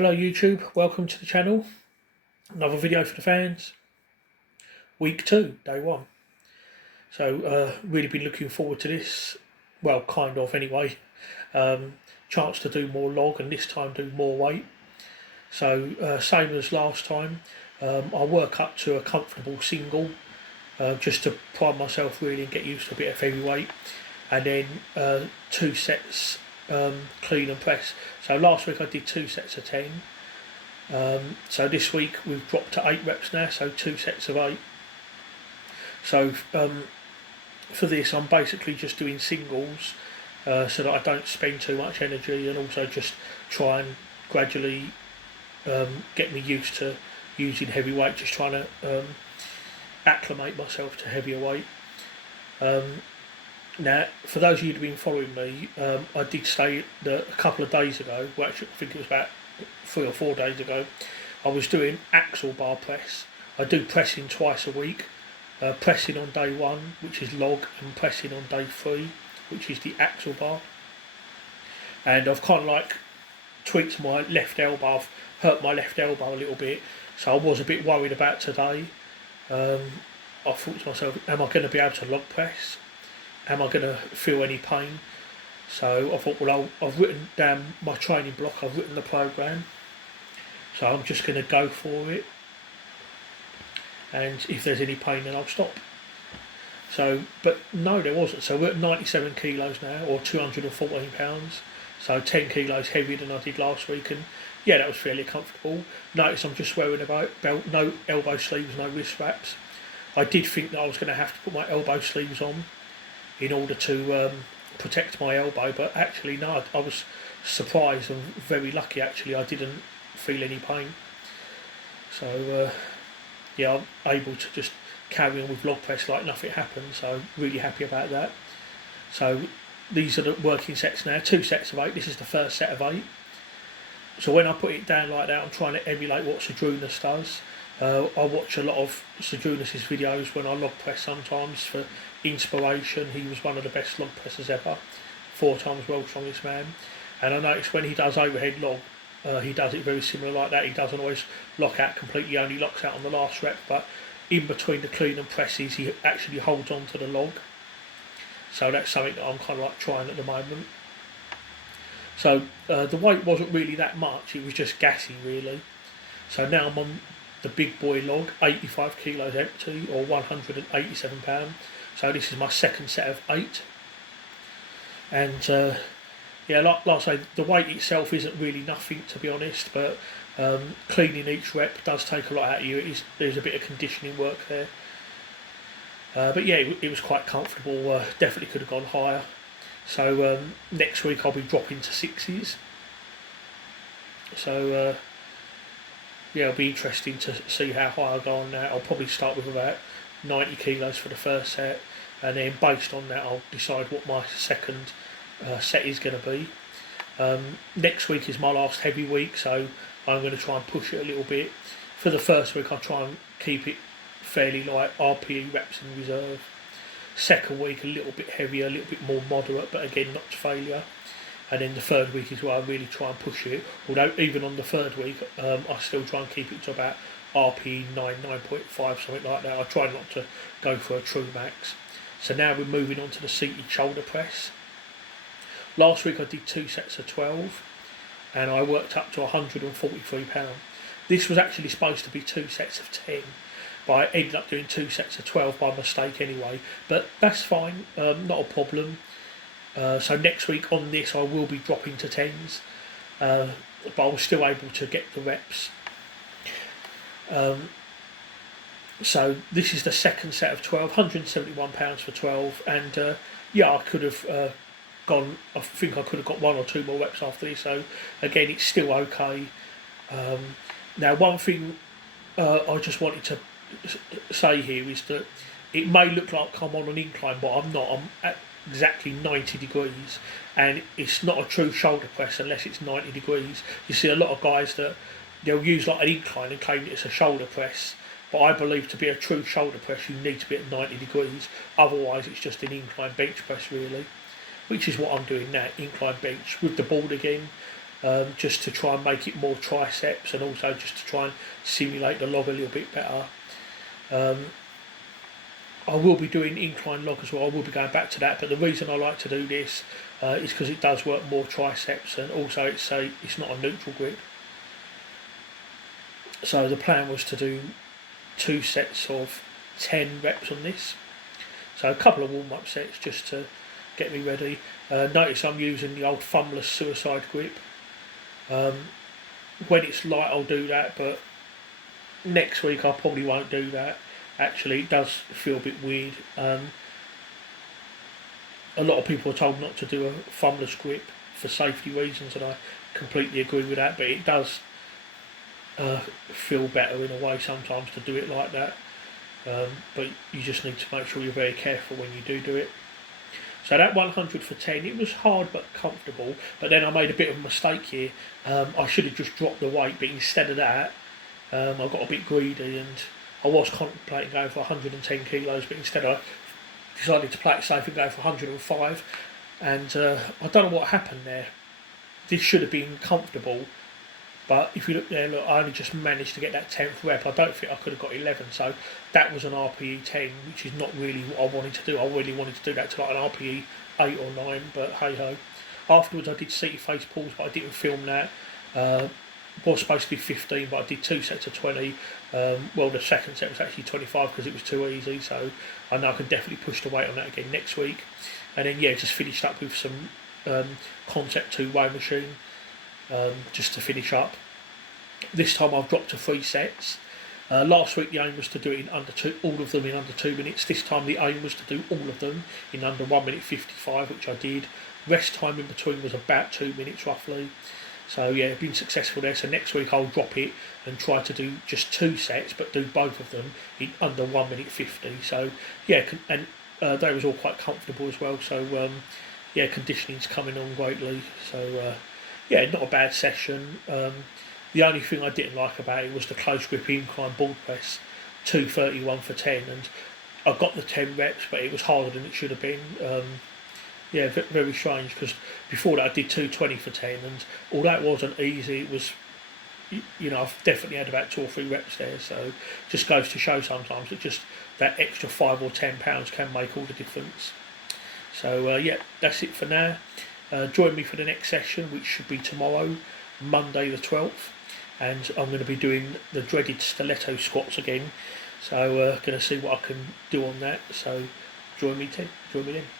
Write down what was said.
Hello YouTube, welcome to the channel. Another video for the fans. Week 2, day 1. So really been looking forward to this. Well, kind of anyway. Chance to do more log and this time do more weight. So same as last time. I'll work up to a comfortable single just to prime myself really and get used to a bit of heavyweight. And then 2 sets clean and press. So last week I did 2 sets of 10. So this week we've dropped to 8 reps now, so 2 sets of 8. So for this I'm basically just doing singles so that I don't spend too much energy, and also just try and gradually get me used to using heavy weight, just trying to acclimate myself to heavier weight. Now, for those of you who've been following me, I did say that a couple of days ago, well actually I think it was about 3 or 4 days ago, I was doing axle bar press. I do pressing twice a week, pressing on day 1, which is log, and pressing on day 3, which is the axle bar. And I've kind of like tweaked my left elbow, I've hurt my left elbow a little bit, so I was a bit worried about today. I thought to myself, am I going to be able to log press? Am I going to feel any pain? So I thought, well, I've written down my training block, I've written the program, so I'm just going to go for it, and if there's any pain then I'll stop. So, but no, there wasn't. So we're at 97 kilos now, or 214 pounds, so 10 kilos heavier than I did last week, and yeah, that was fairly comfortable. Notice I'm just wearing a belt, no elbow sleeves, no wrist wraps. I did think that I was going to have to put my elbow sleeves on in order to protect my elbow, but actually no, I was surprised and very lucky actually. I didn't feel any pain, so yeah, I'm able to just carry on with log press like nothing happened, so really happy about that. So these are the working sets now, 2 sets of 8, this is the first set of 8. So when I put it down like that, I'm trying to emulate what Sedrunas does. I watch a lot of Sedrunas' videos when I log press sometimes for inspiration. He was one of the best log pressers ever, 4 times world strongest man. And I noticed when he does overhead log, he does it very similar like that. He doesn't always lock out completely, he only locks out on the last rep, but in between the clean and presses he actually holds on to the log. So that's something that I'm kind of like trying at the moment. So the weight wasn't really that much, it was just gassy really. So now I'm on the big boy log, 85 kilos empty, or 187 pounds. So this is my second set of 8. And yeah, like I say, the weight itself isn't really nothing to be honest, but cleaning each rep does take a lot out of you. There's a bit of conditioning work there. But yeah, it was quite comfortable, definitely could have gone higher. So next week I'll be dropping to 6s. So yeah, it'll be interesting to see how high I go on that. I'll probably start with about 90 kilos for the first set, and then based on that I'll decide what my second set is going to be. Next week is my last heavy week, so I'm going to try and push it a little bit. For the first week I'll try and keep it fairly light, RPE, reps in reserve. Second week a little bit heavier, a little bit more moderate, but again not to failure. And then the third week is where I really try and push it, although even on the third week I still try and keep it to about RPE 9.5, something like that. I try not to go for a true max. So now we're moving on to the seated shoulder press. Last week I did 2 sets of 12 and I worked up to 143 pounds. This was actually supposed to be 2 sets of 10, but I ended up doing 2 sets of 12 by mistake anyway, but that's fine, not a problem. So next week on this I will be dropping to 10s, but I was still able to get the reps. So this is the second set of 12, 171 pounds for 12, and yeah, I could have gone, I think I could have got 1 or 2 more reps after this, so again it's still okay. Now one thing I just wanted to say here is that it may look like I'm on an incline, but I'm not. I'm at exactly 90 degrees, and it's not a true shoulder press unless it's 90 degrees. You see a lot of guys that they'll use like an incline and claim it's a shoulder press, but I believe to be a true shoulder press you need to be at 90 degrees, otherwise it's just an incline bench press really, which is what I'm doing now, incline bench with the board again. just to try and make it more triceps, and also just to try and simulate the log a little bit better. I will be doing incline log as well. I will be going back to that, but the reason I like to do this is because it does work more triceps, and also it's not a neutral grip. So the plan was to do 2 sets of 10 reps on this. So a couple of warm-up sets just to get me ready. Notice I'm using the old thumbless suicide grip. When it's light I'll do that, but next week I probably won't do that. Actually, it does feel a bit weird. A lot of people are told not to do a thumbless grip for safety reasons, and I completely agree with that, but it does feel better in a way sometimes to do it like that. But you just need to make sure you're very careful when you do it. So that 100 for 10, it was hard but comfortable, but then I made a bit of a mistake here. I should have just dropped the weight, but instead of that, I got a bit greedy, and I was contemplating going for 110 kilos, but instead I decided to play it safe and go for 105, and I don't know what happened there. This should have been comfortable, but if you look there, look, I only just managed to get that 10th rep. I don't think I could have got 11, so that was an RPE 10, which is not really what I wanted to do. I really wanted to do that to like an RPE 8 or 9, but hey ho. Afterwards I did seated face pulls, but I didn't film that. Was supposed to be 15, but I did 2 sets of 20. Well, the second set was actually 25 because it was too easy, so I know I can definitely push the weight on that again next week. And then yeah, just finished up with some Concept 2 weigh machine, just to finish up. This time I've dropped to 3 sets. Last week the aim was to do it in all of them in under 2 minutes. This time the aim was to do all of them in under 1 minute 55, which I did. Rest time in between was about 2 minutes roughly. So yeah, been successful there. So next week I'll drop it and try to do just 2 sets, but do both of them in under 1 minute 50. So yeah, and they was all quite comfortable as well. So yeah, conditioning's coming on greatly. So yeah, not a bad session. The only thing I didn't like about it was the close grip incline board press, 231 for 10, and I got the 10 reps, but it was harder than it should have been. Yeah, very strange, because before that I did 220 for 10, and although it wasn't easy, it was, you know, I've definitely had about 2 or 3 reps there, so just goes to show sometimes that just that extra 5 or 10 pounds can make all the difference. So yeah, that's it for now. Join me for the next session, which should be tomorrow, Monday the 12th, and I'm going to be doing the dreaded stiletto squats again, so going to see what I can do on that, so join me then.